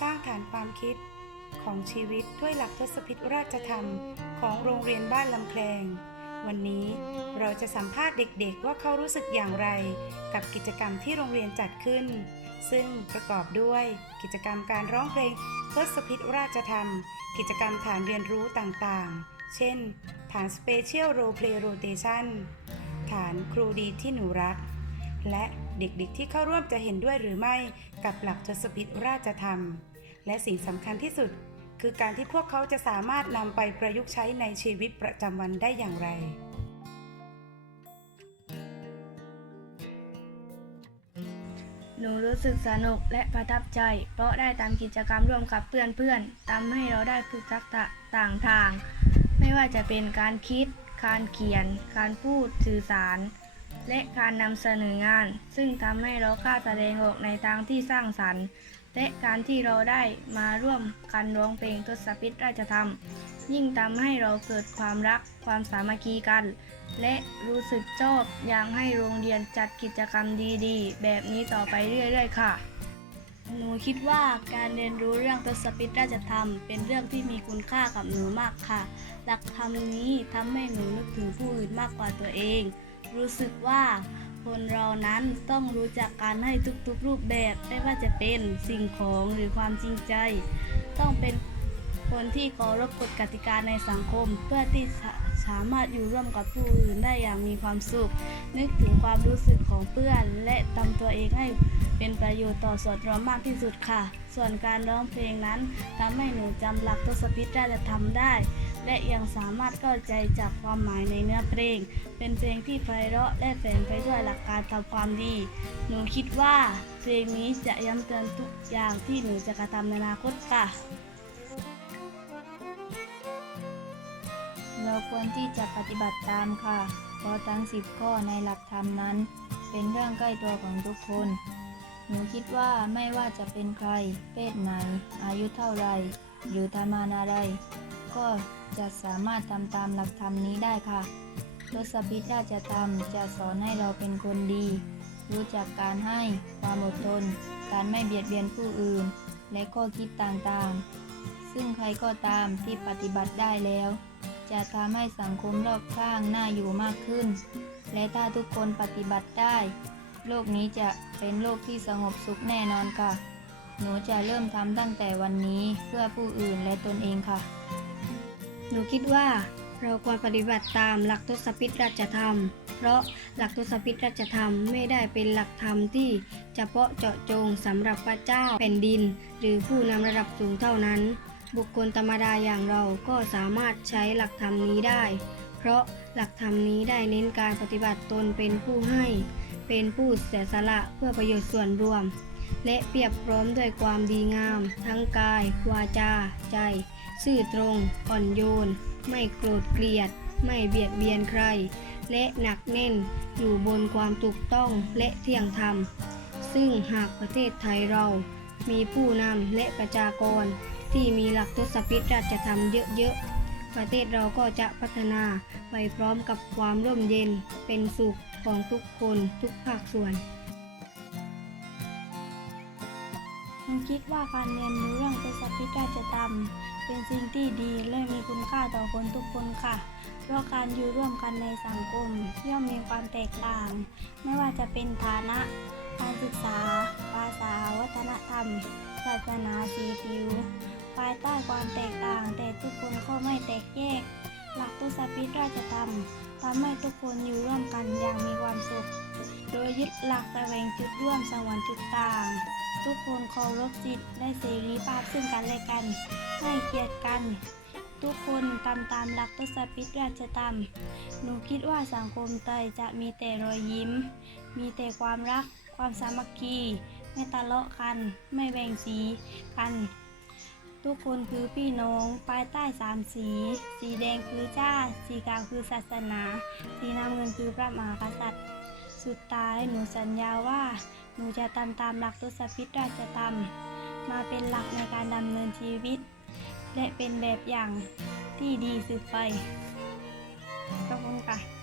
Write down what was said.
สร้างฐานความคิดของชีวิตด้วยหลักทศพิธราชธรรมของโรงเรียนบ้านลำแคลง วันนี้เราจะสัมภาษณ์เด็กๆ ว่าเขารู้สึกอย่างไร กับกิจกรรมที่โรงเรียนจัดขึ้น ซึ่งประกอบด้วยกิจกรรมการร้องเพลงทศพิธราชธรรม กิจกรรมฐานเรียนรู้ต่างๆ เช่น ฐาน Special Role Play Rotation ฐานครูดีที่หนูรัก และเด็กๆที่เข้าร่วมจะเห็นด้วยหรือไม่กับหลักทศพิธราชธรรม และสิ่งสำคัญที่สุด คือการที่พวกเขาจะสามารถนำไปประยุกต์ใช้ในชีวิตประจำวันได้อย่างไรหนูรู้สึกสนุกและประทับใจ เพราะได้ทำกิจกรรมร่วมกับเพื่อนๆทำให้เราได้ฝึกทักษะต่างทางไม่ว่าจะเป็นการคิด การเขียน การพูดสื่อสาร และการนำเสนองาน ซึ่งทำให้เรากล้าแสดงออกในทางที่สร้างสรรค์ และการที่เราได้มาร่วมกันร้องเพลงทศพิธราชธรรม ยิ่งทำให้เราเกิดความรักความสามัคคีกัน และรู้สึกชอบอยากให้โรงเรียนจัดกิจกรรมดีๆ แบบนี้ต่อไปเรื่อยๆ ค่ะหนูคิดว่าการเรียนรู้เรื่องทศพิธราชธรรม เป็นเรื่องที่มีคุณค่ากับหนูมากค่ะ หลักธรรมนี้ทำให้หนูนึกถึงผู้อื่นมากกว่าตัวเอง รู้สึกว่าคนเรานั้นต้องรู้จักการให้ทุกๆรูปแบบไม่ว่าจะเป็นสิ่งของหรือความจริงใจ ต้องเป็นคนที่เคารพกฎกติกาในสังคม เพื่อที่จะสามารถอยู่ร่วมกับผู้อื่นได้อย่างมีความสุข นึกถึงความรู้สึกของเพื่อน และทำตัวเองให้เป็นประโยชน์ต่อส่วนรวมมากที่สุดค่ะ ส่วนการร้องเพลงนั้นทำให้หนูจำหลักทศพิธราชธรรมได้ และยังสามารถเข้าใจจากความหมายในเนื้อเพลง เป็นเพลงที่ไพเราะและแฝงไปด้วยหลักการทำความดี หนูคิดว่าเพลงนี้จะย้ำเตือนทุกอย่างที่หนูจะกระทำในอนาคตค่ะ เราควรที่จะปฏิบัติตามค่ะ เพราะทั้งสิบข้อในหลักธรรมนั้น เป็นเรื่องใกล้ตัวของทุกคน หนูคิดว่าไม่ว่าจะเป็นใคร เพศไหน อายุเท่าไร หรือทำงานอะไร ก็จะสามารถทำตามหลักธรรมนี้ได้ค่ะทศพิธราชธรรมจะสอนให้เราเป็นคนดี รู้จักการให้ความอดทน การไม่เบียดเบียนผู้อื่น และข้อคิดต่างๆ ซึ่งใครก็ตามที่ปฏิบัติได้แล้ว จะทำให้สังคมรอบข้างน่าอยู่มากขึ้น และถ้าทุกคนปฏิบัติได้ โลกนี้จะเป็นโลกที่สงบสุขแน่นอนค่ะ หนูจะเริ่มทำตั้งแต่วันนี้เพื่อผู้อื่นและตนเองค่ะ หนูคิดว่าเราควรปฏิบัติตามหลักทศพิธราชธรรม เพราะหลักทศพิธราชธรรมไม่ได้เป็นหลักธรรมที่เฉพาะเจาะจงสำหรับพระเจ้าแผ่นดิน หรือผู้นำระดับสูงเท่านั้น บุคคลธรรมดาอย่างเราก็สามารถใช้หลักธรรมนี้ได้ เพราะหลักธรรมนี้ได้เน้นการปฏิบัติตนเป็นผู้ให้ เป็นผู้เสียสละเพื่อประโยชน์ส่วนรวม และเปรียบพร้อมด้วยความดีงาม ทั้งกาย วาจา ใจ ซื่อตรง อ่อนโยน ไม่โกรธเกลียด ไม่เบียดเบียนใคร และหนักแน่นอยู่บนความถูกต้องและเที่ยงธรรม ซึ่งหากประเทศไทยเรา มีผู้นำและประชากร ที่มีหลักทศพิธราชธรรมเยอะๆ ประเทศเราก็จะพัฒนาไปพร้อมกับความร่มเย็นเป็นสุขของทุกคนทุกภาคส่วน คิดว่าการเรียนรู้เรื่องทศพิธราชธรรมเป็นสิ่งที่ดีและมีคุณค่าต่อคนทุกคนค่ะ เพราะการอยู่ร่วมกันในสังคมย่อมมีความแตกต่าง ไม่ว่าจะเป็นฐานะ การศึกษา ภาษา วัฒนธรรม ศาสนาสีผิว ภายใต้ความแตกต่าง แต่ทุกคนก็ไม่แตกแยก หลักทศพิธราชธรรมทำให้ทุกคนอยู่ร่วมกันอย่างมีความสุข โดยยึดหลักแสวงจุดร่วมสวรรค์จุดต่าง ทุกคนเคารพจิตและเสรีภาพซึ่งกันและกันให้เกียรติกัน ทุกคนทำตามหลักทศพิธราชธรรม หนูคิดว่าสังคมไทยจะมีแต่รอยยิ้ม มีแต่ความรัก ความสามัคคี ไม่ทะเลาะกัน ไม่แบ่งสีกัน ทุกคนคือพี่น้องภายใต้สามสี สีแดงคือชาติ สีขาวคือศาสนา สีน้ำเงินคือพระมหากษัตริย์ สุดท้ายหนูสัญญาว่า หนูจะทำตามหลักทศพิธราชธรรม มาเป็นหลักในการดำเนินชีวิต และเป็นแบบอย่างที่ดีสืบไปขอบคุณค่ะ